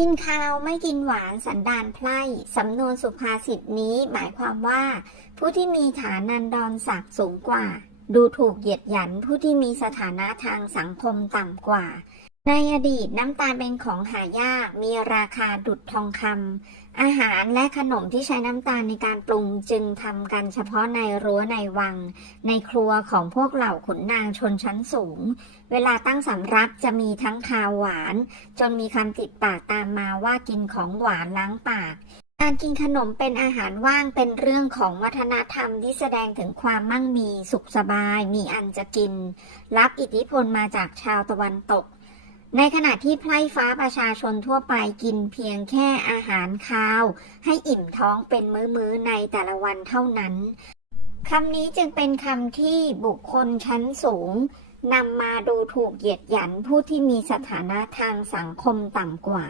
กินข้าวไม่กินหวานสันดานไพร่สำนวนสุภาษิตนี้หมายความว่า ผู้ที่มีฐานันดรศักดิ์สูงกว่า ดูถูกเหยียดหยันผู้ที่มีสถานะทางสังคมต่ำกว่า ในอดีตน้ำตาลเป็นของหายาก มีราคาดุดทองคำอาหารและขนมที่ใช้น้ำตาลในการปรุงจึงทำกันเฉพาะในรั้วในวัง ในครัวของพวกเหล่าขุนนางชนชั้นสูง เวลาตั้งสำรับจะมีทั้งคาวหวาน จนมีคำติดปากตามมาว่ากินของหวานล้างปากการกินขนมเป็นอาหารว่างเป็นเรื่องของวัฒนธรรมที่แสดงถึงความมั่งมีสุขสบาย มีอันจะกิน รับอิทธิพลมาจากชาวตะวันตก ในขณะที่ไพร่ฟ้าประชาชนทั่วไปกินเพียงแค่อาหารคาว ให้อิ่มท้องเป็นมื้อๆในแต่ละวันเท่านั้นคำนี้จึงเป็นคำที่บุคคลชั้นสูงนำมาดูถูกเหยียดหยันผู้ที่มีสถานะทางสังคมต่ำกว่า